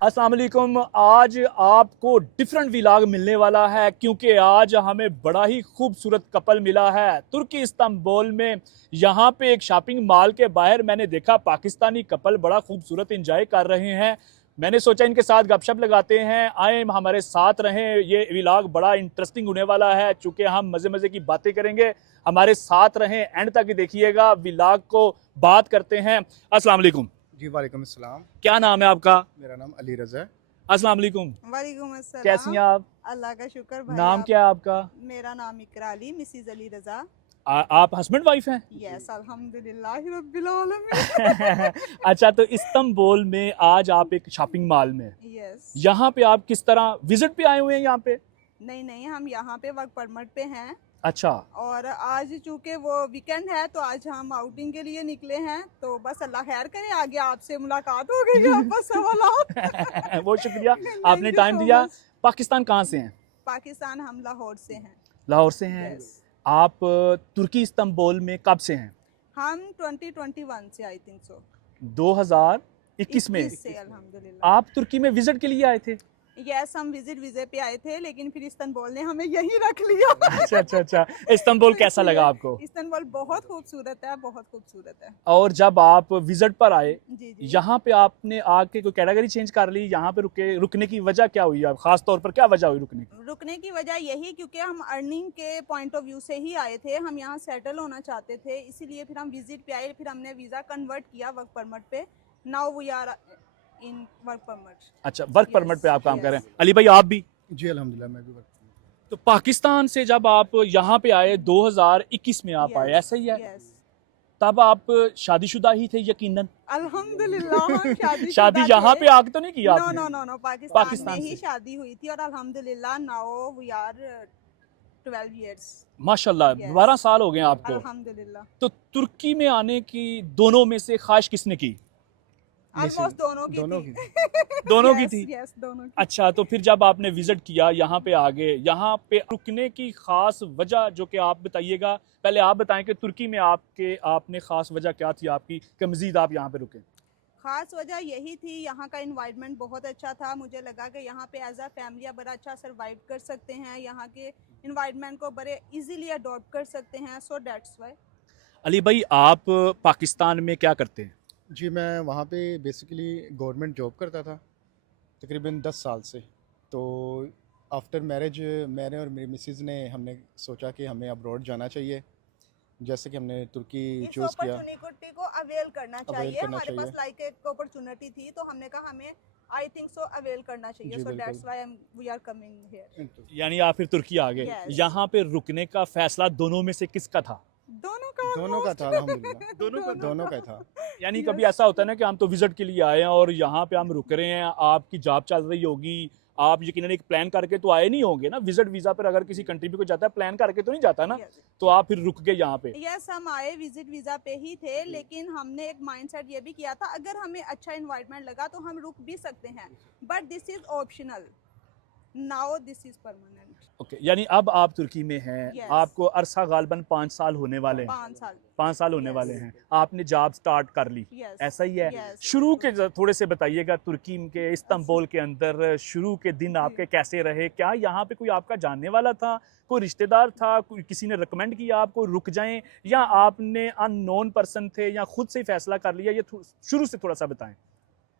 अस्सलाम वालेकुम। आज आपको डिफरेंट व्लॉग मिलने वाला है क्योंकि आज हमें बड़ा ही खूबसूरत कपल मिला है तुर्की इस्तांबुल में। यहाँ पे एक शॉपिंग मॉल के बाहर मैंने देखा पाकिस्तानी कपल बड़ा खूबसूरत एंजॉय कर रहे हैं। मैंने सोचा इनके साथ गपशप लगाते हैं, आए हमारे साथ रहें। ये व्लॉग बड़ा इंटरेस्टिंग होने वाला है चूँकि हम मज़े मज़े की बातें करेंगे। हमारे साथ रहें, एंड तक देखिएगा व्लॉग को। बात करते हैं। अस्सलाम वालेकुम। जी वालेकुम अस्सलाम। क्या नाम है आपका? मेरा नाम अली रज़ा है। अस्सलाम वालेकुम। वालेकुम अस्सलाम। कैसी हैं आप? अल्लाह का शुक्र भाई। नाम आप? क्या है आपका? मेरा नाम इकरा अली, मिसिज अली रजा। आप हस्बैंड वाइफ हैं? यस अल्हम्दुलिल्लाह रब्बिल आलमीन। अच्छा, तो इस्तांबुल में आज आप एक शॉपिंग मॉल में, यस। यहाँ पे आप किस तरह विजिट पे आए हुए हैं यहाँ पे? नहीं, हम यहाँ पे वर्क परमिट पे हैं। अच्छा। और आज चूँकि वो वीकेंड है तो आज हम आउटिंग के लिए निकले हैं, तो बस अल्लाह खैर करे, आगे आपसे मुलाकात हो गई आपस सवालात। बहुत शुक्रिया, आपने Thank you टाइम so दिया। much। पाकिस्तान कहाँ से हैं? पाकिस्तान हम लाहौर से हैं। लाहौर से हैं। यस। आप तुर्की इस्तांबुल में कब से हैं? हम 2021 से आई थिंक सो। 2021 में 21 से अल्हम्दुलिल्लाह। आप तुर्की में विजिट के लिए आए थे? यस, हम विजिट वीजे पे आए थे, लेकिन फिर इस्तांबुल ने हमें यहीं रख लिया। अच्छा। इस्तांबुल कैसा लगा आपको? इस्तांबुल बहुत खूबसूरत है, बहुत खूबसूरत है। और जब आप विजिट पर आए, जी। यहाँ पे आपने आके कोई कैटेगरी चेंज कर ली? यहाँ पे रुकने की वजह क्या हुई? आप खास तौर पर क्या वजह हुई रुकने की? रुकने की वजह यही क्योंकि हम अर्निंग के पॉइंट ऑफ व्यू से ही आए थे, हम यहाँ सेटल होना चाहते थे, इसीलिए फिर हम विजिट पे आए। फिर हमने वीज़ा कन्वर्ट किया वर्क परमिट पे। Now we are in work permit. अच्छा, वर्क Yes, परमिट पे आप काम कर रहे yes। हैं। अली भाई, आप भी? जी अल्हम्दुलिल्लाह मैं भी वर्क। तो पाकिस्तान से जब आप यहाँ पे आए 2021 में आप आए, Yes, ऐसा ही है? yes। तब आप शादीशुदा ही थे यकीनन? अल्हम्दुलिल्लाह हम शादी यहाँ पे आके तो नहीं किया नो आपने? नो नो पाकिस्तान में ही से। शादी हुई थी और अल्हम्दुलिल्लाह नाउ वी आर 12 इयर्स। माशाल्लाह, Yes। 12 साल हो गए आपको। अल्हम्दुलिल्लाह। तो तुर्की में आने की दोनों में से ख्वाहिश किसने की? ऑलमोस्ट दोनों की दोनों थी। दोनों की Yes, थी? yes, दोनों की। अच्छा, तो फिर जब आपने विजिट किया यहाँ पे आ गए, यहाँ पे रुकने की खास वजह जो कि आप बताइएगा। पहले आप बताएं कि तुर्की में आपने खास वजह क्या थी आपकी कि मजीद आप यहाँ पे रुके? खास वजह यही थी, यहाँ का इन्वायरमेंट बहुत अच्छा था। मुझे लगा कि यहाँ पे एज अ फैमिली आप बड़ा अच्छा सर्वाइव कर सकते हैं, यहाँ के इन्वायरमेंट को बड़े इजीली अडॉप्ट कर सकते हैं, सो दैट्स वाई। अली भाई, आप पाकिस्तान में क्या करते हैं? जी मैं वहाँ पे बेसिकली गवर्नमेंट जॉब करता था तकरीबन 10 साल से। तो आफ्टर मैरिज मैंने और मेरी मिसेज़ ने हमने सोचा कि हमें अब्रॉड जाना चाहिए, जैसे कि हमने तुर्की इस चूज़ किया। अपॉर्चुनिटी को अवेल करना चाहिए। हमारे पास लाइक एक अपॉर्चुनिटी थी, तो हमने कहा हमें आई थिंक सो अवेल करना चाहिए, जी सो बिल्कुल। That's why we are coming here. यानी आप फिर तुर्की आ गए। Yes। यहाँ पे रुकने का फैसला दोनों में से किसका था? दोनों का दोनों का almost। था अल्हम्दुलिल्लाह। दोनों का था। यानी Yes। कभी ऐसा होता है ना कि हम तो विजिट के लिए आए हैं और यहाँ पे हम रुक रहे हैं, आपकी जॉब चल रही होगी, आप यकीनन एक प्लान करके तो आए नहीं होंगे ना। विजिट वीजा पर अगर किसी कंट्री पे कोई जाता है प्लान करके तो नहीं जाता ना। Yes। तो आप फिर रुक गए यहाँ पे। यस, हम आए विजिट वीजा पे ही थे, लेकिन हमने एक माइंडसेट ये भी किया था, अगर हमें अच्छा इन्वायरमेंट लगा तो हम रुक भी सकते हैं, but this is optional, now this is permanent. Okay, यानी अब आप तुर्की में हैं। Yes। आपको अरसा गालबन 5 साल होने वाले हैं। 5 साल। 5 साल होने Yes। वाले हैं। आपने जॉब स्टार्ट कर ली, Yes। ऐसा ही है? Yes। शुरू के थोड़े से बताइएगा, तुर्की के इस्तांबुल के अंदर शुरू के दिन आपके कैसे रहे? क्या यहाँ पे कोई आपका जानने वाला था, कोई रिश्तेदार था, कोई किसी ने रिकमेंड किया आपको रुक जाएं, या आपने अननोन पर्सन थे, या खुद से ही फैसला कर लिया? ये शुरू से थोड़ा सा बताएं।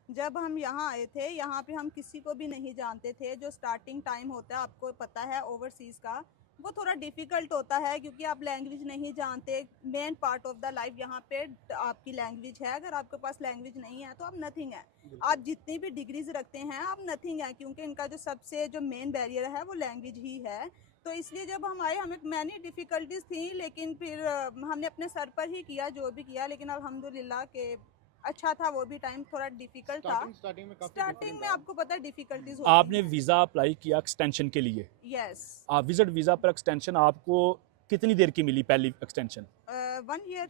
जब हम यहाँ आए थे, यहाँ पे हम किसी को भी नहीं जानते थे। जो स्टार्टिंग टाइम होता है, आपको पता है ओवरसीज़ का, वो थोड़ा डिफ़िकल्ट होता है क्योंकि आप लैंग्वेज नहीं जानते। Main part of the life यहाँ पे आपकी लैंग्वेज है। अगर आपके पास लैंग्वेज नहीं है तो आप नथिंग है। आप जितनी भी डिग्रीज रखते हैं आप नथिंग है, क्योंकि इनका जो सबसे जो मेन बैरियर है वो लैंग्वेज ही है। तो इसलिए जब हम आए हमें मैनी डिफ़िकल्टीज थी, लेकिन फिर हमने अपने सर पर ही किया जो भी किया, लेकिन अल्हम्दुलिल्लाह के अच्छा था। वो भी टाइम थोड़ा डिफिकल्ट था। स्टार्टिंग में आपको पता है डिफिकल्टीज होती आपने वीज़ा अप्लाई किया एक्सटेंशन के लिए। यस। आप विजिट वीज़ा पर एक्सटेंशन आपको कितनी देर की मिली? पहली एक्सटेंशन 1 ईयर।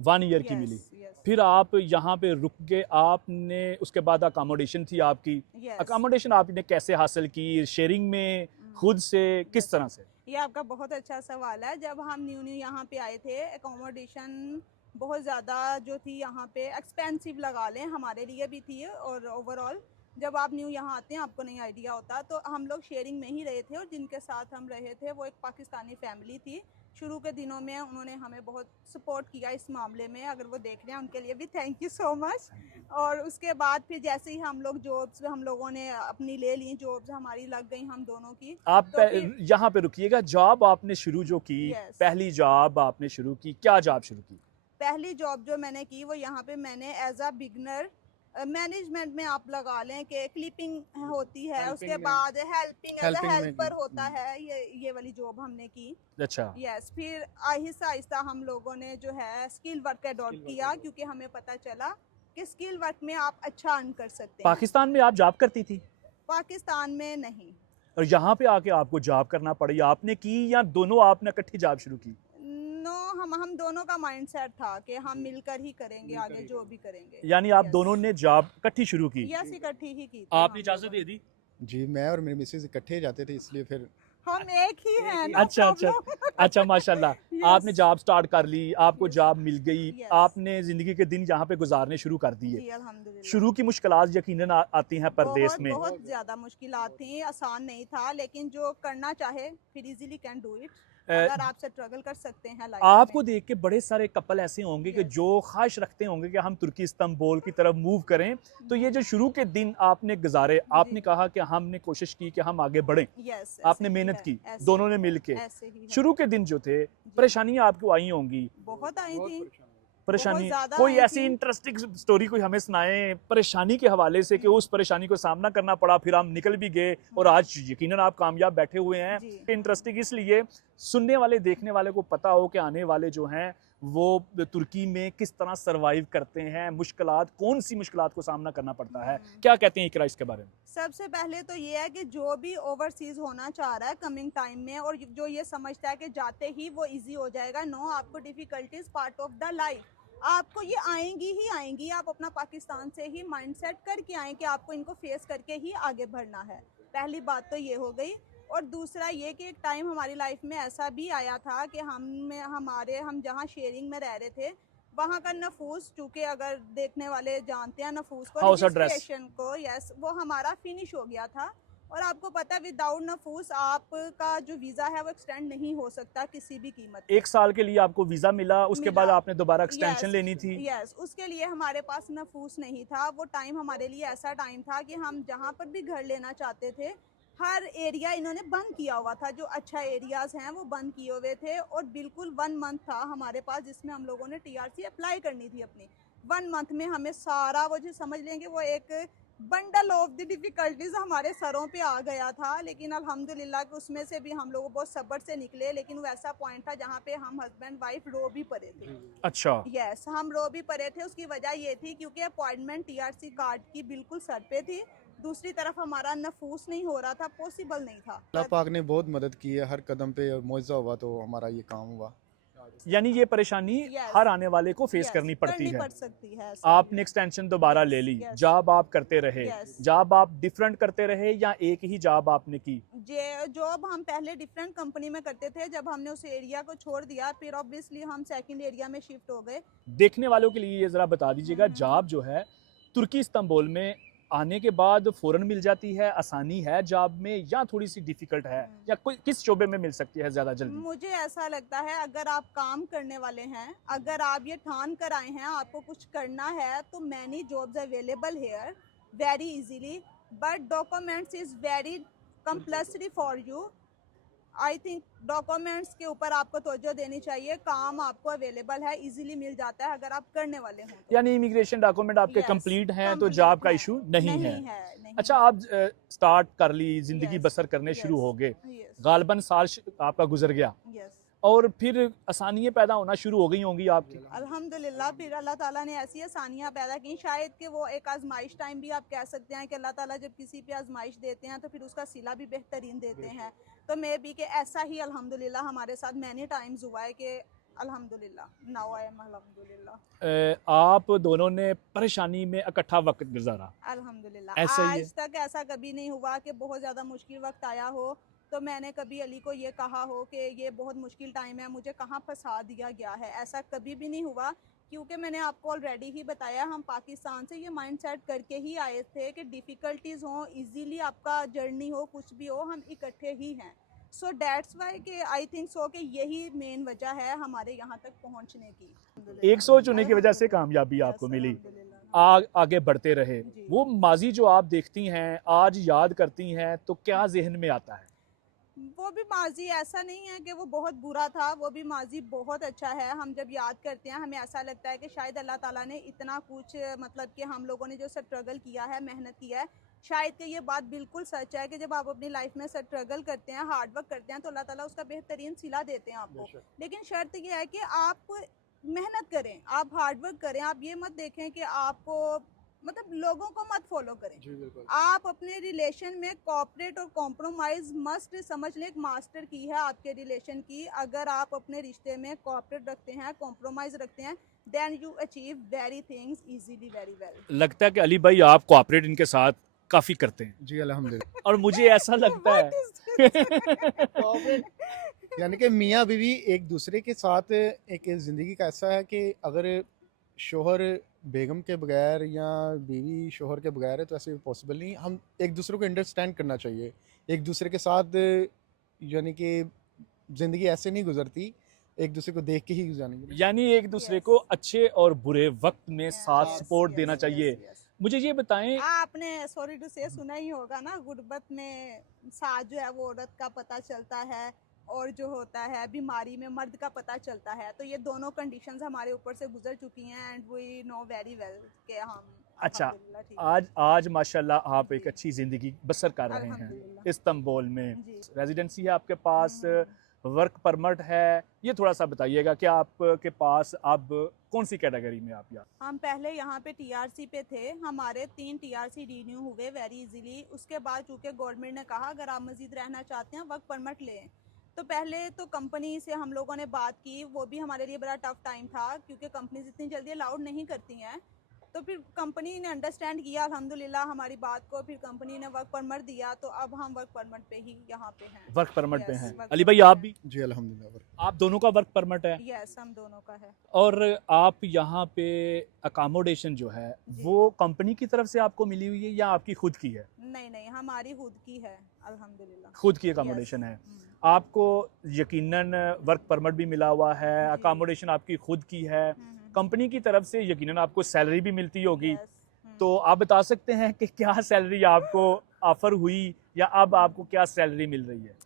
1 ईयर की मिली। फिर आप यहाँ पे रुक गए। आपने उसके बाद अकोमोडेशन थी आपकी। अकोमोडेशन आपने कैसे हासिल की? शेयरिंग में, खुद से, किस तरह से? ये आपका बहुत अच्छा सवाल है। जब हम न्यू यहाँ पे आए थे, अकोमोडेशन बहुत ज़्यादा जो थी यहाँ पे एक्सपेंसिव लगा लें, हमारे लिए भी थी और ओवरऑल जब आप न्यू यहाँ आते हैं आपको नहीं आइडिया होता। तो हम लोग शेयरिंग में ही रहे थे और जिनके साथ हम रहे थे वो एक पाकिस्तानी फैमिली थी। शुरू के दिनों में उन्होंने हमें बहुत सपोर्ट किया इस मामले में, अगर वो देख रहे हैं उनके लिए भी थैंक यू सो मच। और उसके बाद फिर जैसे ही हम लोग जॉब्स हम लोगों ने अपनी ले ली, जॉब्स हमारी लग गई हम दोनों की। आप तो फिर यहाँ पे रुकिएगा, जॉब आपने शुरू जो की, यस, पहली जॉब आपने शुरू की, क्या जॉब शुरू की? पहली जॉब जो मैंने की वो यहाँ पे मैंने एज अ बिगनर मैनेजमेंट में आप लगा लें कि क्लिपिंग होती है, उसके हेल्पिंग में बाद हेल्पिंग एज अ हेल्पिंग में हेल्पर होता हम्म। है, ये वाली जॉब हमने की। अच्छा, यस, फिर आहिस्ता आहिस्ता हम लोगों ने जो है स्किल वर्क अडॉप्ट किया, क्योंकि हमें पता चला कि स्किल वर्क में आप अच्छा अर्न कर सकते हैं। पाकिस्तान में आप जॉब करती थी पाकिस्तान में नहीं। और यहाँ पे आके आपको जॉब करना पड़ी, आपने की या दोनों आपने इकट्ठी जॉब शुरू की? नो, हम दोनों का माइंडसेट था कि हम मिलकर ही करेंगे, मिलकर आगे ही जो भी करेंगे। यानी आप दोनों ने जॉब इकट्ठी शुरू की? यस, इकट्ठी ही की थी आपने हम इजाजत लोगों दे ने। दी? जी, मैं और मेरी मिसेज इकट्ठे जाते थे, इसलिए फिर हम एक ही हैं, नो अच्छा अच्छा प्रॉब्लम। अच्छा, माशाल्लाह। आपने जॉब स्टार्ट कर ली, आपको Yes. जॉब मिल गई, Yes. आपने जिंदगी के दिन यहाँ पे गुजारने शुरू कर दिए। जी अल्हम्दुलिल्लाह। शुरू की मुश्किलात यकीनन आती हैं परदेश बहुत में। बहुत ज़्यादा मुश्किलात थी, आसान नहीं था, लेकिन जो करना चाहे फिर इजीली कैन डू इट। अगर आप स्ट्रगल कर सकते हैं लाइफ आपको में। देख के बड़े सारे कपल ऐसे होंगे कि Yes. जो ख्वाहिश रखते होंगे कि हम तुर्की इस्तांबुल की तरफ मूव करें, तो ये जो शुरू के दिन आपने गुजारे, आपने जी। कहा कि हमने कोशिश की कि हम आगे बढ़ें, यस, आपने मेहनत की, दोनों ने मिल के। ऐसे ही है। शुरू के दिन जो थे, परेशानियां आपको आई होंगी, बहुत आई थी, परेशानी ज़्यादा कोई आई ऐसी थी। इंटरेस्टिंग स्टोरी कोई हमें सुनाएं परेशानी के हवाले से कि उस परेशानी को सामना करना पड़ा, फिर हम निकल भी गए और आज यकीनन आप कामयाब बैठे हुए हैं। जी। इंटरेस्टिंग इसलिए सुनने वाले देखने वाले को पता हो कि आने वाले जो हैं वो तुर्की में किस तरह सरवाइव करते हैं, मुश्किलात, कौन सी मुश्किलात को सामना करना पड़ता है। क्या कहते हैं इकरा इसके बारे में? सबसे पहले तो ये है कि जो भी ओवरसीज होना चाह रहा है कमिंग टाइम में, और जो ये समझता है कि जाते ही वो इजी हो जाएगा, नो, आपको difficulties part of the life, आपको ये आएंगी ही आएंगी। आप अपना पाकिस्तान से ही माइंडसेट करके आए कि आपको इनको फेस करके ही आगे बढ़ना है। पहली बात तो ये हो गई। और दूसरा ये कि एक टाइम हमारी लाइफ में ऐसा भी आया था कि हम जहाँ शेयरिंग में रह रहे थे, वहाँ का नफूस, चूँकि अगर देखने वाले जानते हैं नफूस को, हाउस एड्रेस। रजिस्ट्रेशन को, यस, वो हमारा फिनिश हो गया था। और आपको पता है विदाउट नफूस आपका जो वीज़ा है वो एक्सटेंड नहीं हो सकता किसी भी कीमत पे। 1 साल के लिए आपको वीजा मिला, उसके बाद मिला। आपने दोबारा एक्सटेंशन लेनी थी। यस, उसके लिए हमारे पास नफूस नहीं था। वो टाइम हमारे लिए ऐसा टाइम था कि हम जहाँ पर भी घर लेना चाहते थे, हर एरिया इन्होंने बंद किया हुआ था, जो अच्छा एरियाज हैं वो बंद किए हुए थे। और बिल्कुल 1 मंथ था हमारे पास जिसमें हम लोगों ने टीआरसी अप्लाई करनी थी अपनी। 1 मंथ में हमें सारा वो जो समझ लेंगे वो एक बंडल ऑफ द डिफिकल्टीज हमारे सरों पे आ गया था। लेकिन अल्हम्दुलिल्लाह कि उसमें से भी हम लोग बहुत सब्र से निकले। लेकिन वो ऐसा पॉइंट था जहाँ पे हम हस्बैंड वाइफ रो भी पड़े थे। अच्छा, यस, हम रो भी पड़े थे। उसकी वजह ये थी क्योंकि अपॉइंटमेंट टीआरसी कार्ड की बिल्कुल सर पे थी, दूसरी तरफ हमारा नफूस नहीं हो रहा था, पॉसिबल नहीं था। अल्लाह पाक ने बहुत मदद की है हर कदम पे, और मुआवजा हुआ तो हमारा ये काम हुआ। यानी ये परेशानी Yes. हर आने वाले को फेस Yes, करनी पड़ती है। पड़ सकती है। आपने एक्सटेंशन दोबारा Yes, ले ली, yes. जॉब आप करते रहे, Yes. जॉब आप डिफरेंट करते रहे या एक ही जॉब आपने की? जॉब हम पहले डिफरेंट कंपनी में करते थे, जब हमने उस एरिया को छोड़ दिया फिर ऑब्वियसली हम सेकंड एरिया में शिफ्ट हो गए। देखने वालों के लिए ये जरा बता दीजिएगा, जॉब जो है तुर्की इस्तांबुल में आने के बाद फौरन मिल जाती है, आसानी है जॉब में या थोड़ी सी डिफिकल्ट है, या कोई किस शोबे में मिल सकती है ज्यादा जल्दी? मुझे ऐसा लगता है अगर आप काम करने वाले हैं, अगर आप ये ठान कर आए हैं आपको कुछ करना है, तो many jobs available hair very easily, but documents is very compulsory for you. I think documents के ऊपर आपको तवज्जो देनी चाहिए। काम आपको अवेलेबल है, इजीली मिल जाता है अगर आप करने वाले हों तो। यानी इमिग्रेशन डॉक्यूमेंट आपके Yes, कंप्लीट हैं तो complete जॉब का है, इशू नहीं है। नहीं अच्छा, है। आप स्टार्ट कर ली, जिंदगी Yes, बसर करने शुरू yes, हो गए, yes, गालबन साल आपका गुजर गया yes. और फिर आसानियां पैदा होना शुरू हो गई होंगी आपकी। अल्हम्दुलिल्लाह फिर अल्लाह ताला ने ऐसी आसानियाँ पैदा की, शायद कि वो एक आजमाइश टाइम भी आप कह सकते हैं कि अल्लाह ताला जब किसी पे आजमाइश देते हैं तो फिर उसका सिला भी बेहतरीन देते हैं। तो मे बी कि ऐसा ही अल्हम्दुलिल्लाह हमारे साथ मैनी टाइम्स हुआ है कि अल्हम्दुलिल्लाह नाउ आई एम अल्हम्दुलिल्लाह। आप दोनों ने परेशानी में इकट्ठा वक्त गुजारा, अल्हम्दुलिल्लाह ऐसा ही है? आज तक ऐसा कभी नहीं हुआ कि बहुत ज़्यादा मुश्किल वक्त आया हो तो मैंने कभी अली को ये कहा हो कि ये बहुत मुश्किल टाइम है, मुझे कहाँ फंसा दिया गया है, ऐसा कभी भी नहीं हुआ। क्योंकि मैंने आपको ऑलरेडी ही बताया, हम पाकिस्तान से ये माइंड सेट करके ही आए थे कि डिफ़िकल्टीज़ हों, इजीली आपका जर्नी हो, कुछ भी हो, हम इकट्ठे ही हैं। सो दैट्स वाई कि आई थिंक सो कि यही मेन वजह है हमारे यहाँ तक पहुँचने की। एक सोच होने की वजह से कामयाबी आपको मिली, आगे बढ़ते रहे। जी। वो माजी जो आप देखती हैं, आज याद करती हैं, तो क्या ज़हन में आता है? वो भी माजी ऐसा नहीं है कि वो बहुत बुरा था, वो भी माजी बहुत अच्छा है। हम जब याद करते हैं, हमें ऐसा लगता है कि शायद अल्लाह ताला ने इतना कुछ, मतलब कि हम लोगों ने जो स्ट्रगल किया है, मेहनत किया है, शायद कि ये बात बिल्कुल सच है कि जब आप अपनी लाइफ में स्ट्रगल करते हैं, हार्ड वर्क करते हैं, तो अल्लाह ताला उसका बेहतरीन सिला देते हैं आपको। लेकिन शर्त ये है कि आप मेहनत करें, आप हार्ड वर्क करें, आप ये मत देखें कि आपको, मतलब लोगों को मत फॉलो करें। जी बिल्कुल। आप अपने रिलेशन में कोऑपरेट और कॉम्प्रोमाइज मस्ट समझ लें, एक मास्टर की है आपके रिलेशन की। अगर आप अपने रिश्ते में कोऑपरेट रखते हैं, कॉम्प्रोमाइज रखते हैं, then you achieve very things easily, very well. लगता है कि अली भाई आप कोऑपरेट इनके साथ काफ़ी करते हैं, जी अल्हम्दुलिल्लाह। और मुझे ऐसा लगता है यानी कि मियाँ बीवी एक दूसरे के साथ एक ज़िंदगी का ऐसा है कि अगर शोहर बेगम के बगैर या बीवी शोहर के बगैर है तो ऐसे पॉसिबल नहीं। हम एक दूसरे को अंडरस्टैंड करना चाहिए, एक दूसरे के साथ, यानी कि ज़िंदगी ऐसे नहीं गुजरती, एक दूसरे को देख के ही गुजारेंगे। यानी एक दूसरे को अच्छे और बुरे वक्त में साथ सपोर्ट देना चाहिए। मुझे ये बताएं, आपने सॉरी टू से सुना ही होगा ना, गुर्बत में साथ जो है वो औरत का पता चलता है, और जो होता है बीमारी में मर्द का पता चलता है। तो ये दोनों कंडीशंस हमारे ऊपर से गुजर चुकी हैं, and we know very well कि हम अच्छा, अल्हम्दुलिल्लाह ठीक हैं। आज माशाल्लाह आप एक जी। अच्छी ज़िंदगी बसर कर रहे हैं अल्हम्दुलिल्लाह। इस्तांबुल में। जी। रेजिडेंसी है आपके पास, हम्म। वर्क परमिट है, ये थोड़ा सा बताइएगा कि आपके पास अब कौन सी कैटेगरी में आप यहाँ? हम पहले यहाँ पे टीआरसी पे थे, हमारे 3 टीआरसी रिन्यू हुए वेरी इजीली। उसके बाद चूँकि गवर्नमेंट ने कहा अगर आप मज़ीद रहना चाहते हैं वर्क परमिट लें। तो पहले तो कंपनी से हम लोगों ने बात की, वो भी हमारे लिए बड़ा टफ टाइम था क्योंकि कंपनीज इतनी जल्दी अलाउड नहीं करती हैं। तो फिर कंपनी ने अंडरस्टैंड किया अल्हम्दुलिल्लाह हमारी बात को, फिर कंपनी ने वर्क परमिट दिया, तो अब हम वर्क परमिट पे ही यहाँ पे हैं। वर्क परमिट पे Yes, हैं। work अली भाई permit आप है। भी? जी अल्हम्दुलिल्लाह। आप दोनों का वर्क परमिट है, यस, हम दोनों का है। और आप यहाँ पे अकामोडेशन जो है जी। वो कंपनी की तरफ से आपको मिली हुई है या आपकी खुद की है? नहीं नहीं, हमारी खुद की है अल्हम्दुलिल्लाह। खुद की Yes, अकामोडेशन है। हम्म। आपको यकीनन वर्क परमिट भी मिला हुआ है, जी। अकामोडेशन आपकी खुद की है, कंपनी की तरफ से यकीनन आपको सैलरी भी मिलती होगी। Yes, तो आप बता सकते हैं कि क्या सैलरी आपको ऑफर हुई या अब आपको क्या सैलरी मिल रही है?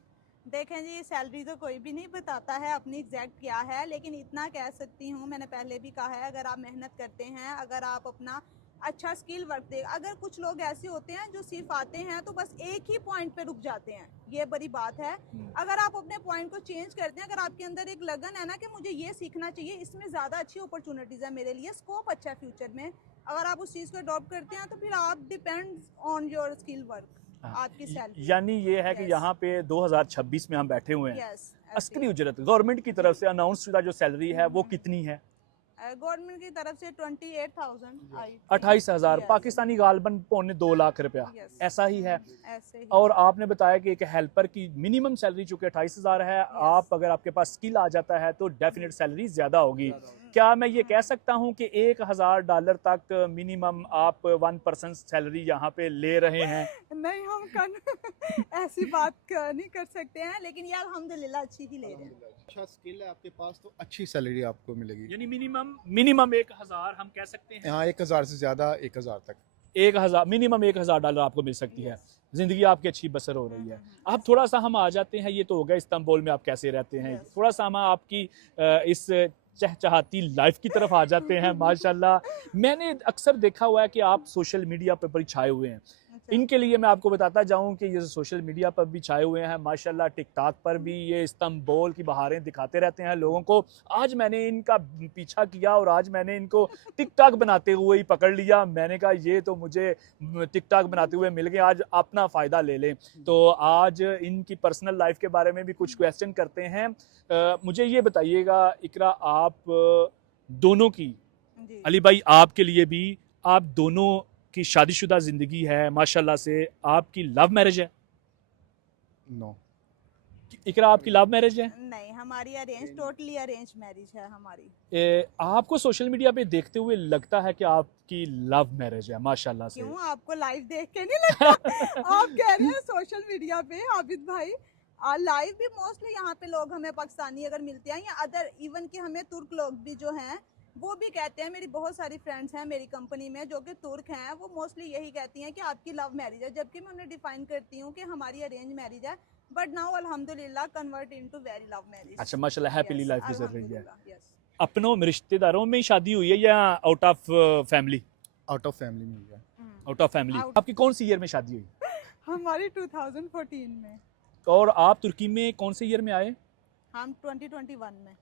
देखें जी, सैलरी तो कोई भी नहीं बताता है अपनी एग्जैक्ट क्या है, लेकिन इतना कह सकती हूँ, मैंने पहले भी कहा है, अगर आप मेहनत करते हैं, अगर आप अपना अच्छा स्किल वर्क दे, अगर कुछ लोग ऐसे होते हैं जो सिर्फ आते हैं तो बस एक ही पॉइंट पे रुक जाते हैं, ये बड़ी बात है। अगर आप अपने पॉइंट को चेंज करते हैं, अगर आपके अंदर एक लगन है ना कि मुझे ये सीखना चाहिए, इसमें ज़्यादा अच्छी अपॉर्चुनिटीज़ है मेरे लिए, स्कोप अच्छा है फ्यूचर में, अगर आप उस चीज़ को अडॉप्ट करते हैं तो फिर आप depends on your skill work, आपकी सैलरी। यानी ये है कि Yes. यहाँ पे 2026 में हम बैठे हुए हैं, यस, अस्करी उजरत गवर्नमेंट की तरफ से अनाउंस शुदा जो सैलरी है वो कितनी है? गवर्नमेंट की तरफ से 28,000 आई। 28,000 Yes. पाकिस्तानी गालबन 2.25 लाख रुपया, Yes. ऐसा ही है। ऐसे ही। और आपने बताया कि एक हेल्पर की मिनिमम सैलरी चूंकि 28,000 है, आप अगर आपके पास स्किल आ जाता है तो डेफिनेट सैलरी ज़्यादा होगी। क्या मैं ये कह सकता हूँ कि $1,000 तक मिनिमम आप 1% सैलरी यहाँ पे ले रहे हैं? नहीं, हम ऐसी बात नहीं कर सकते हैं, लेकिन यार अल्हम्दुलिल्लाह अच्छी ही ले रहे हैं। अच्छा स्किल है आपके पास तो अच्छी सैलरी आपको मिलेगी। यानी मिनिमम 1,000 हम कह सकते हैं। यहाँ 1,000 से ज़्यादा 1,000 तक। 1,000 मिनिमम $1,000 आपको मिल सकती है, ज़िंदगी आपकी अच्छी बसर हो रही है। अब थोड़ा सा हम आ जाते हैं, ये तो हो गया इस्तांबुल में आप कैसे रहते हैं, Yes. थोड़ा सा हम आपकी इस चहचहाती लाइफ की तरफ आ जाते हैं। माशाल्लाह मैंने अक्सर देखा हुआ है कि आप सोशल मीडिया पर बड़ी छाए हुए हैं। अच्छा। इनके लिए मैं आपको बताता जाऊं कि ये सोशल मीडिया पर भी छाए हुए हैं, माशाल्लाह टिकटॉक पर भी ये इस्तांबुल की बहारें दिखाते रहते हैं लोगों को। आज मैंने इनका पीछा किया और आज मैंने इनको टिकटॉक बनाते हुए ही पकड़ लिया। मैंने कहा ये तो मुझे टिकटॉक बनाते हुए मिल गए, आज अपना फ़ायदा ले लें। तो आज इनकी पर्सनल लाइफ के बारे में भी कुछ क्वेश्चन करते हैं। मुझे ये बताइएगा इकरा, आप दोनों की, जी। अली भाई आपके लिए भी, आप दोनों की शादीशुदा ज़िंदगी है माशाल्लाह से, आपकी लव मैरिज है? नो। इकरा आपकी लव मैरिज है? नहीं, हमारी अरेंज, टोटली अरेंज मैरिज है हमारी। आपको सोशल मीडिया पे देखते हुए लगता है कि आपकी लव मैरिज है माशाल्लाह से। क्यों, आपको लाइव देख के नहीं लगता? आप कह रहे हैं सोशल मीडिया पे आबिद भाई, लाइव भी मोस्टली यहाँ पे लोग हमें पाकिस्तानी अगर मिलते हैं या अदर इवन कि हमें तुर्क लोग भी जो हैं वो भी कहते हैं, मेरी बहुत सारी फ्रेंड्स हैं मेरी कंपनी में जो कि तुर्क हैं, वो मोस्टली यही कहती हैं कि आपकी लव मैरिज है, जबकि मैं उन्हें डिफाइन करती हूँ कि हमारी अरेंज मैरिज है, बट नाउ अल्हम्दुलिल्लाह convert into very love marriage. अच्छा माशाल्लाह, हैप्पीली लाइफ गुजर रही है। यस। अपनों में रिश्तेदारों में ही शादी हुई है या out of family? Out of family मिल गया। Out of family. आपकी कौन सी ईयर में शादी हुई? हमारी 2014 में। और आप तुर्की में कौन से ईयर में आए? हम 2021 में।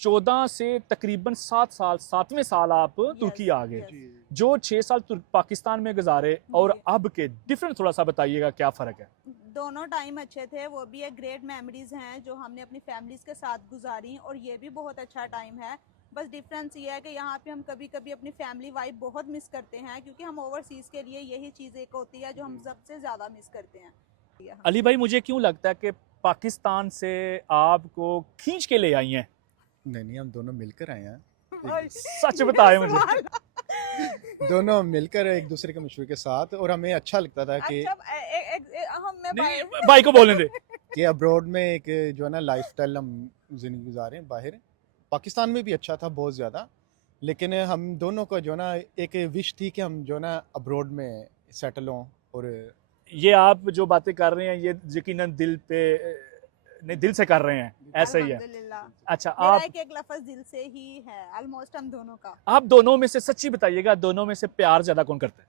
14 से तकरीबन 7 साल, 7वें साल आप तुर्की आ गए। जो 6 साल पाकिस्तान में गुजारे और अब के डिफरेंट थोड़ा सा बताइएगा, क्या फ़र्क है? दोनों टाइम अच्छे थे, वो भी एक ग्रेट मेमोरीज हैं जो हमने अपनी फैमिलीज के साथ गुजारी, और ये भी बहुत अच्छा टाइम है। बस डिफरेंस ये है कि यहाँ पे हम कभी कभी अपनी फैमिली वाइफ बहुत मिस करते हैं, क्योंकि हम ओवरसीज़ के लिए यही चीज़ एक होती है जो हम सबसे ज़्यादा मिस करते हैं। अली भाई, मुझे क्यों लगता है कि पाकिस्तान से आपको खींच के ले आई हैं? नहीं, हम दोनों मिलकर आए हैं। सच बताएं मुझे। दोनों मिलकर एक दूसरे के मशवरे के साथ, और हमें अच्छा लगता था कि नहीं, भाई को बोलने दे। कि अब्रॉड में एक जो है ना लाइफस्टाइल हम जिंदगी गुजारे बाहर। पाकिस्तान में भी अच्छा था बहुत ज़्यादा, लेकिन हम दोनों को जो ना एक विश थी कि हम जो ना अब्रॉड में सेटल हों। और ये आप जो बातें कर रहे हैं ये यकीनन दिल पे नहीं, दिल से कर रहे हैं, ऐसा ही है। अल्हम्दुलिल्लाह। अच्छा, मेरा आप एक लफ्ज़ दिल से ही है ऑलमोस्ट हम दोनों का। आप दोनों में से सच्ची बताइएगा, दोनों में से प्यार ज्यादा कौन करता है?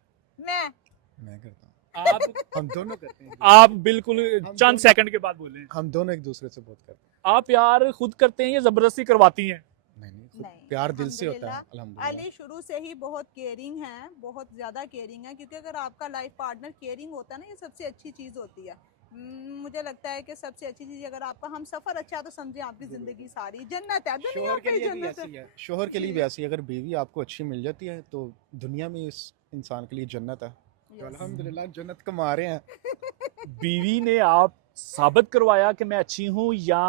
मैं करता हूँ। आप हम दोनों करते हैं। आप बिल्कुल चंद सेकंड के बाद बोले। हम दोनों एक दूसरे से बहुत करते हैं। आप प्यार खुद करते हैं या जबरदस्ती करवाती हैं? नहीं, नहीं, प्यार दिल से होता है अल्हम्दुलिल्लाह। अल्हम्दुलिल्लाह। अली शुरू से ही बहुत केयरिंग है, बहुत ज़्यादा केयरिंग है, क्योंकि अगर आपका लाइफ पार्टनर केयरिंग होता है ना, ये सबसे अच्छी चीज़ होती है। मुझे लगता है कि सबसे अच्छी चीज़ अगर आपका हम सफ़र अच्छा है तो समझे आपकी ज़िंदगी सारी जन्नत है, दुनिया शोहर के पे लिए भी जन्नत ऐसी है, शोहर के लिए भी ऐसी है। अगर बीवी आपको अच्छी मिल जाती है तो दुनिया में इस इंसान के लिए जन्नत है। तो अल्हम्दुलिल्लाह जन्नत कमा रहे हैं। बीवी ने आप साबित करवाया कि मैं अच्छी हूँ या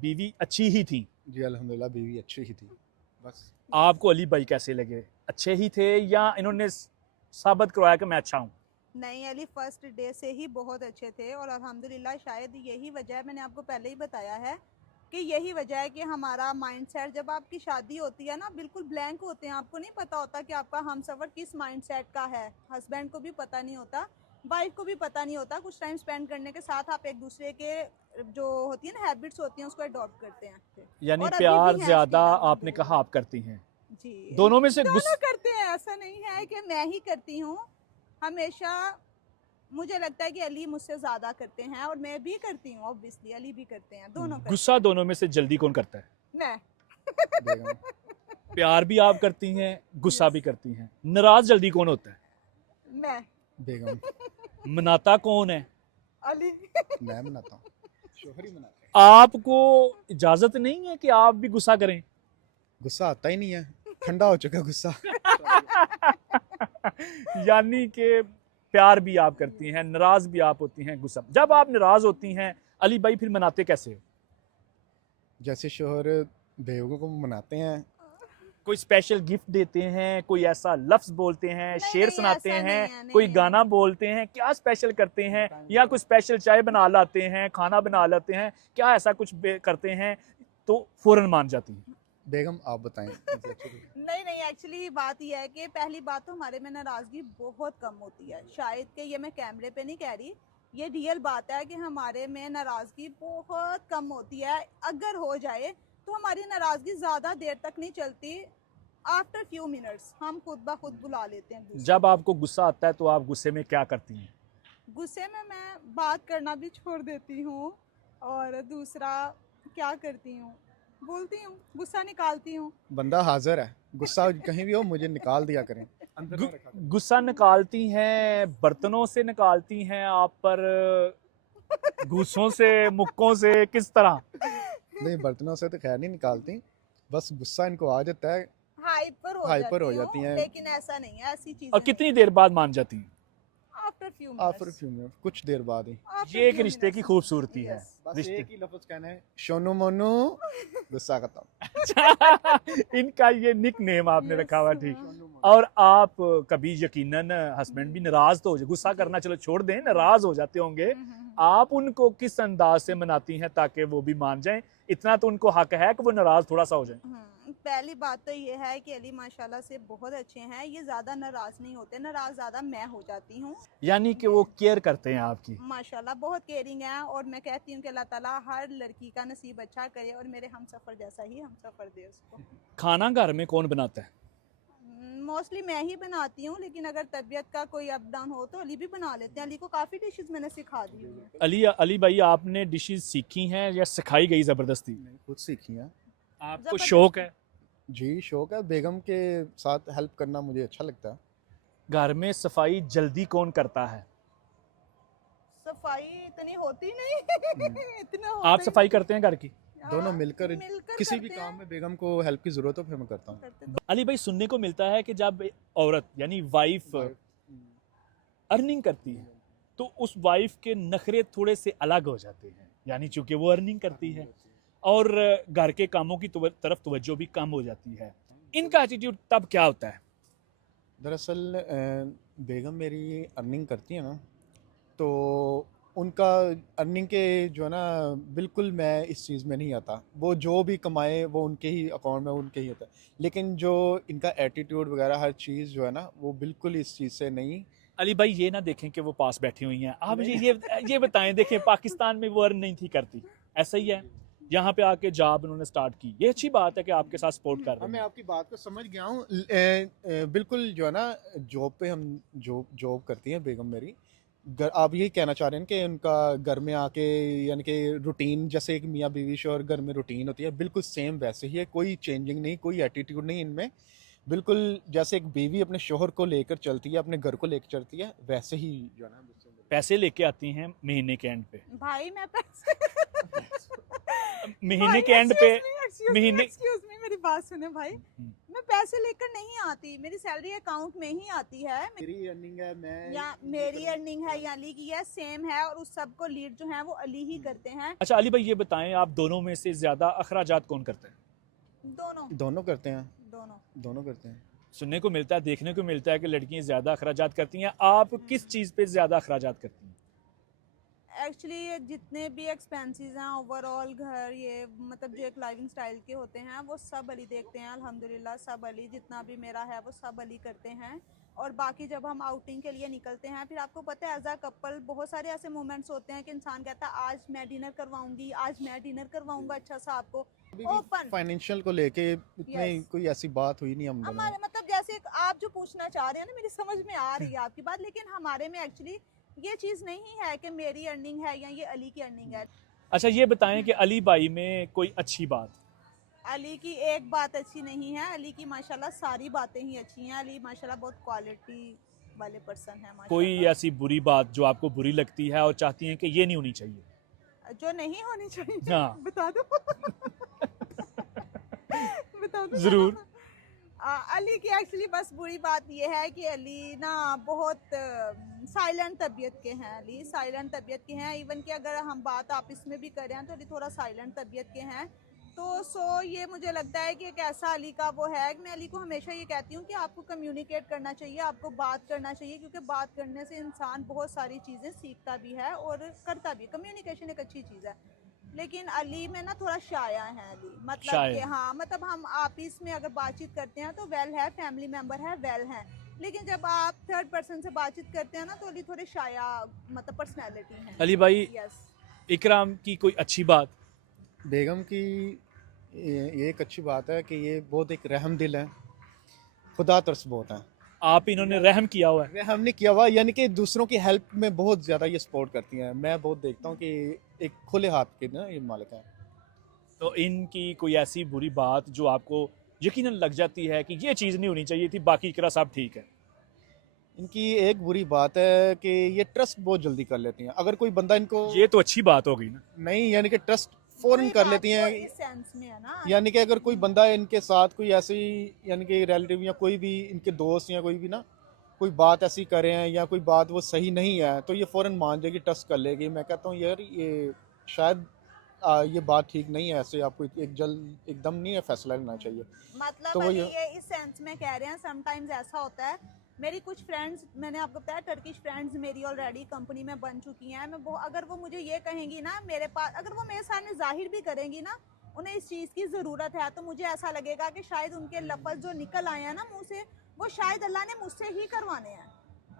बीवी अच्छी ही थी? जी अल्हम्दुलिल्लाह बीवी अच्छी ही थी। बस आपको अली भाई कैसे लगे? अच्छे ही थे या इन्होंने साबित करवाया कि मैं अच्छा हूँ? नहीं, अली फर्स्ट डे से ही बहुत अच्छे थे, और अल्हम्दुलिल्लाह शायद यही वजह है, मैंने आपको पहले ही बताया है कि यही वजह है कि हमारा माइंडसेट, जब आपकी शादी होती है ना, बिल्कुल ब्लैंक होते हैं, आपको नहीं पता होता कि आपका हमसफ़र किस माइंडसेट का है। हस्बैंड को भी पता नहीं होता, वाइफ को भी पता नहीं होता। कुछ टाइम स्पेंड करने के साथ आप एक दूसरे के जो होती है ना हैबिट्स होती हैं उसको अडॉप्ट करते हैं। यानी और अभी प्यार भी हैं ज्यादा स्टिल, आपने कहा आप करती हैं? जी, दोनों में से दोनों करते हैं, ऐसा नहीं है कि मैं ही करती हूँ। हमेशा मुझे लगता है कि अली मुझसे ज़्यादा करते हैं, और मैं भी करती हूँ, ऑब्वियसली अली भी करते हैं, दोनों करते गुस्सा दोनों में से जल्दी कौन करता है? हैं। मैं। बेगम प्यार भी आप करती हैं, गुस्सा भी करती हैं। नाराज जल्दी कौन होता है? मैं। बेगम मनाता कौन है? अली। मैं मनाता हूँ, शोहर ही मनाते हैं। आपको इजाजत नहीं है कि आप भी गुस्सा करें? गुस्सा आता ही नहीं है, ठंडा हो चुका गुस्सा। यानी कि प्यार भी आप करती हैं, नाराज भी आप होती हैं, गुस्सा। जब आप नाराज होती हैं अली भाई, फिर मनाते कैसे हो? जैसे शोहर बेवों को मनाते हैं। कोई स्पेशल गिफ्ट देते हैं, कोई ऐसा लफ्ज बोलते हैं, नहीं, शेर नहीं, सुनाते ऐसा हैं, नहीं है, कोई नहीं गाना बोलते हैं, क्या स्पेशल करते हैं? या कोई स्पेशल चाय बना लाते हैं, खाना बना लाते हैं, क्या ऐसा कुछ करते हैं तो फौरन मान जाती हैं? बेगम आप बताएं। नहीं, एक्चुअली बात यह है कि पहली बात तो हमारे में नाराज़गी बहुत कम होती है। शायद कि ये मैं कैमरे पे नहीं कह रही, ये रियल बात है कि हमारे में नाराज़गी बहुत कम होती है। अगर हो जाए तो हमारी नाराज़गी ज़्यादा देर तक नहीं चलती, आफ्टर फ्यू मिनट्स हम खुद ब खुद बुला लेते हैं दूसरे। जब आपको गुस्सा आता है तो आप गुस्से में क्या करती हैं? गुस्से में मैं बात करना भी छोड़ देती हूँ, और दूसरा क्या करती हूँ, बोलती हूँ, गुस्सा निकालती हूँ। बंदा हाजिर है, गुस्सा कहीं भी हो मुझे निकाल दिया करें। गुस्सा निकालती हैं, बर्तनों से निकालती हैं आप पर, गुस्सों से, मुक्कों से, किस तरह? नहीं बर्तनों से तो खैर नहीं निकालती, बस गुस्सा इनको आ जाता है, हाइपर हाइपर हो हो जाती जाती हैं। हूँ, लेकिन ऐसा नहीं है, ऐसी चीजें और कितनी देर बाद मान जाती हैं? आफ्टर आफ्टर फ्यू मिनट, कुछ देर बाद ही। ये एक रिश्ते की खूबसूरती है। बस रिश्ते एक ही लफ्ज कहना है, शोनो मोनो, गुस्सा खत्म। इनका ये निक नेम आपने Yes, रखा हुआ, ठीक। हाँ। और आप कभी यकीनन हस्बैंड भी नाराज तो हो जाए, गुस्सा करना चलो छोड़ दें, नाराज हो जाते होंगे, आप उनको किस अंदाज से मनाती हैं ताकि वो भी मान जाएं? इतना तो उनको हक है कि वो नाराज थोड़ा सा हो जाए। पहली बात तो ये है कि अली माशाल्लाह से बहुत अच्छे हैं, ये ज़्यादा नाराज़ नहीं होते, नाराज़ ज़्यादा मैं हो जाती हूँ। यानी कि वो केयर करते हैं आपकी। माशाल्लाह बहुत केयरिंग है, और मैं कहती हूँ कि अल्लाह ताला हर लड़की का नसीब अच्छा करे और मेरे हमसफ़र जैसा ही हमसफ़र दे उसको। खाना घर में कौन बनाता है? मोस्टली मैं ही बनाती हूँ, लेकिन अगर तबीयत का कोई अप डाउन हो तो अली भी बना लेते हैं। अली को काफ़ी डिशेस मैंने सिखा दी हुई है। अली भाई, आपने डिशेस सीखी हैं या सिखाई गई ज़बरदस्ती? नहीं, खुद सीखी है आपको ज़बरदस्ती। शौक है? जी, शौक है, बेगम के साथ हेल्प करना मुझे अच्छा लगता है। घर में सफाई जल्दी कौन करता है? सफाई इतनी होती नहीं इतना आप होता ही सफाई करते हैं घर की? नहीं। दोनों हाँ, मिलकर किसी भी करते काम हैं, में बेगम को हेल्प की ज़रूरत हो फिर मैं करता हूँ। करते तो। अली भाई, सुनने को मिलता है कि जब औरत यानी वाइफ अर्निंग करती है तो उस वाइफ के नखरे थोड़े से अलग हो जाते हैं, यानी चूंकि वो अर्निंग करती है और घर के कामों की तरफ तवज्जो भी कम हो जाती है। इनका एटीट्यूड तब क्या होता है? दरअसल बेगम मेरी अर्निंग करती है ना, तो उनका अर्निंग के जो है ना, बिल्कुल मैं इस चीज़ में नहीं आता। वो जो भी कमाए वो उनके ही अकाउंट में उनके ही होता है, लेकिन जो इनका एटीट्यूड वगैरह हर चीज़ जो है ना, वो बिल्कुल इस चीज़ से नहीं। अली भाई, ये ना देखें कि वो पास बैठी हुई हैं, आप मुझे ये बताएं, देखें पाकिस्तान में वो अर्न नहीं थी करती, ऐसा ही है, यहाँ पे आके जॉब उन्होंने स्टार्ट की, ये अच्छी बात है कि आपके साथ सपोर्ट कर हाँ, रहे मैं हैं। आपकी बात को समझ गया हूँ। बिल्कुल जो है ना, जॉब पे हम जॉब करती हैं बेगम मेरी। आप यही कहना चाह रहे हैं कि उनका घर में आके यानी कि रूटीन, जैसे एक मियाँ बीवी शोहर घर में रूटीन होती है, बिल्कुल सेम वैसे ही है, कोई चेंजिंग नहीं, कोई एटीट्यूड नहीं इनमें। बिल्कुल जैसे एक बीवी अपने शोहर को लेकर चलती है, अपने घर को लेकर चलती है, वैसे ही जो है ना। पैसे लेके आती हैं महीने के एंड पे, भाई मैं पैसे महीने के एंड पे महीने एक्सक्यूज मी, मेरी बात सुने भाई। मैं पैसे लेकर नहीं आती, मेरी सैलरी अकाउंट में ही आती है। मेरी अर्निंग है, मैं या मेरी अर्निंग है या अली की है, सेम है, और उस सब को लीड जो है वो अली ही करते हैं। अच्छा अली भाई, ये बताएं, आप दोनों में से ज्यादा अखराजात कौन करते हैं? दोनों करते हैं, दोनों दोनों करते हैं। सुनने को मिलता है, देखने को मिलता है कि लड़कियां ज्यादा अखराजात करती हैं, आप किस चीज पे ज्यादा अखराजात करती हैं? एक्चुअली जितने भी एक्सपेंसेस हैं ओवरऑल घर, ये मतलब जो एक लाइविंग स्टाइल के होते हैं वो सब अली देखते हैं। अल्हम्दुलिल्लाह सब अली, जितना भी मेरा है वो सब अली करते हैं। और बाकी जब हम आउटिंग के लिए निकलते हैं, फिर आपको पता है एज अ कपल बहुत सारे ऐसे मोमेंट्स होते हैं कि इंसान कहता है आज मैं डिनर करवाऊंगी, आज मैं डिनर करवाऊंगा अच्छा सा आपको। ओपन फाइनेंशियल को लेके इतने Yes. कोई ऐसी बात हुई नहीं हम दोनों हमारे में। मतलब जैसे आप जो पूछना चाह रहे हैं ना, मेरी समझ में आ रही है आपकी बात, लेकिन हमारे में एक्चुअली ये चीज़ नहीं है कि मेरी अर्निंग है या ये अली की अर्निंग है। अच्छा ये बताएं कि अली भाई में कोई अच्छी बात? अली की एक बात अच्छी नहीं है, अली की माशाल्लाह सारी बातें ही अच्छी हैं। अली माशाल्लाह बहुत क्वालिटी वाले पर्सन है माशाल्लाह। कोई ऐसी बुरी बात जो आपको बुरी लगती है और चाहती हैं कि ये नहीं होनी चाहिए? जो नहीं होनी चाहिए हाँ। बता दो बता दो जरूर। अली की एक्चुअली बस बुरी बात ये है कि अली ना बहुत साइलेंट तबीयत के हैं। अली साइलेंट तबीयत के हैं, इवन कि अगर हम बात आपस में भी करें तो अली थोड़ा साइलेंट तबीयत के हैं। तो ये मुझे लगता है कि एक ऐसा अली का वो है कि मैं अली को हमेशा ये कहती हूँ कि आपको कम्युनिकेट करना चाहिए, आपको बात करना चाहिए, क्योंकि बात करने से इंसान बहुत सारी चीज़ें सीखता भी है और करता भी। कम्युनिकेशन एक अच्छी चीज़ है, लेकिन अली में ना थोड़ा शाया है अली, मतलब शाया। कि हाँ, मतलब हम आपस में अगर बातचीत करते हैं तो वेल है, फैमिली मेंबर है, वेल है, लेकिन जब आप थर्ड पर्सन से बातचीत करते हैं ना तो अली थोड़े शाया मतलब पर्सनैलिटी है। अली भाई, यस। इकराम की कोई अच्छी बात? बेगम की ये एक अच्छी बात है कि ये बहुत एक रहम दिल है, खुदा तरस बहुत है। आप इन्होंने रहम किया हुआ है? रहम नहीं किया हुआ, यानी कि दूसरों की हेल्प में बहुत ज़्यादा ये सपोर्ट करती हैं। मैं बहुत देखता हूँ कि एक खुले हाथ के ना ये मालिक है। तो इनकी कोई ऐसी बुरी बात जो आपको यकीनन लग जाती है कि ये चीज़ नहीं होनी चाहिए थी, बाकी इकरा सब ठीक है? इनकी एक बुरी बात है कि ये ट्रस्ट बहुत जल्दी कर लेती हैं। अगर कोई बंदा इनको ये तो अच्छी बात हो गई ना। नहीं, यानी कि ट्रस्ट फौरन वही कर बात लेती तो हैं। इस सेंस में है ना, यानी कि अगर कोई बंदा इनके साथ कोई ऐसी यानी कि रिलेटिव या कोई भी इनके दोस्त या कोई भी ना, कोई बात ऐसी करें या कोई बात वो सही नहीं है तो ये फ़ौरन मान जाएगी, टच कर लेगी। मैं कहता हूँ यार ये शायद ये बात ठीक नहीं है, ऐसे आपको एकदम नहीं है फैसला लेना चाहिए। मतलब तो वो अली ये ये इस सेंस में कह रहे हैं, समटाइम्स ऐसा होता है, मेरी कुछ फ्रेंड्स, मैंने आपको बताया टर्किश फ्रेंड्स मेरी ऑलरेडी कंपनी में बन चुकी हैं। अगर वो मुझे ये कहेंगी ना, मेरे पास अगर वो मेरे सामने जाहिर भी करेंगी ना उन्हें इस चीज़ की ज़रूरत है, तो मुझे ऐसा लगेगा कि शायद उनके लफ्ज़ जो निकल आए हैं ना मुंह से, वो शायद अल्लाह ने मुझसे ही करवाने हैं।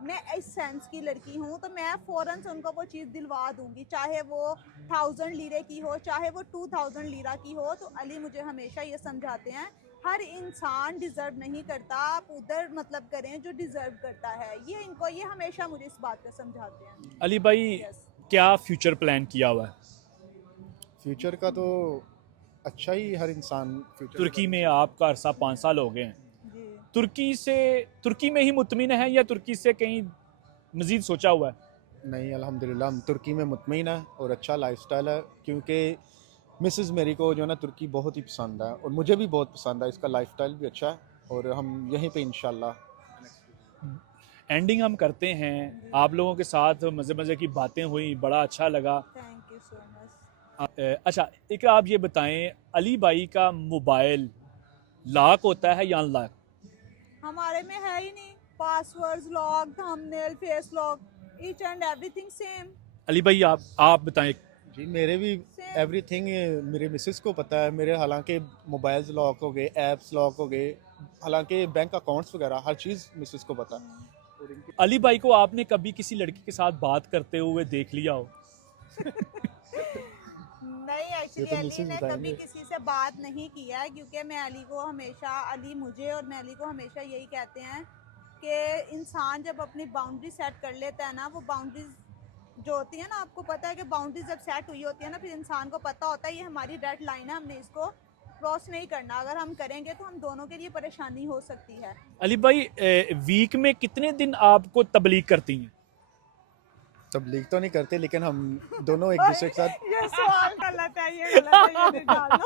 मैं इस सेंस की लड़की हूँ, तो मैं फ़ौरन से उनको वो चीज़ दिलवा दूंगी, चाहे वो 1000 लीरे की हो, चाहे वो 2000 लीरा की हो। तो अली मुझे हमेशा ये समझाते हैं, हर इंसान डिज़र्व नहीं करता, आप उधर मतलब करें जो डिज़र्व करता है। ये हमेशा मुझे इस बात का समझाते हैं। अली भाई यस क्या फ्यूचर प्लान किया हुआ है? फ्यूचर का तो अच्छा ही, हर इंसान फ्यूचर तुर्की में आपका अरसा 5 साल हो गए हैं, जी। तुर्की में ही मुतमिन है या तुर्की से कहीं मजीद सोचा हुआ है? नहीं, अल्हम्दुलिल्लाह हम तुर्की में मुतमईन है और अच्छा लाइफस्टाइल है, क्योंकि मिसेस मेरी को जो है ना तुर्की बहुत ही पसंद है और मुझे भी बहुत पसंद है, इसका लाइफस्टाइल भी अच्छा है और हम यहीं पे इंशाल्लाह। एंडिंग हम करते हैं, आप लोगों के साथ मज़े मज़े की बातें हुई, बड़ा अच्छा लगा। Thank you so much. अच्छा, एक आप ये बताएं, अली भाई का मोबाइल लॉक होता है या अनलॉक? हमारे में है ही नहीं, passwords lock, thumbnail, face lock, each and everything same. Ali भाई आप बताएं। जी मेरे भी Same. एवरीथिंग मेरे मिसेस को पता है, मेरे हालांकि मोबाइल्स लॉक हो गए, ऐप्स लॉक हो गए, हालांकि बैंक अकाउंट्स वगैरह हर चीज़ मिसेस को पता है। और इनकी अली भाई को आपने कभी किसी लड़की के साथ बात करते हुए देख लिया हो? नहीं, ये एक्चुअली तो अली मिसेस ने बताएंगे। कभी किसी से बात नहीं किया है, क्योंकि मैं अली को हमेशा, अली मुझे और मैं अली को हमेशा यही कहते हैं कि इंसान जब अपनी बाउंड्री सेट कर लेता है ना, वो बाउंड्रीज जो होती है ना, आपको पता है कि बाउंड्री जब सेट हुई होती है ना, फिर इंसान को पता होता है ये हमारी रेड लाइन है, हमने इसको क्रॉस नहीं करना। अगर हम करेंगे तो हम दोनों के लिए परेशानी हो सकती है। अली भाई वीक में कितने दिन आपको तबलीग करती हैं? तबलीग तो नहीं करते, लेकिन हम दोनों एक दूसरे के साथ ये सवाल गलत है, ये गलत है, ये नहीं डालना।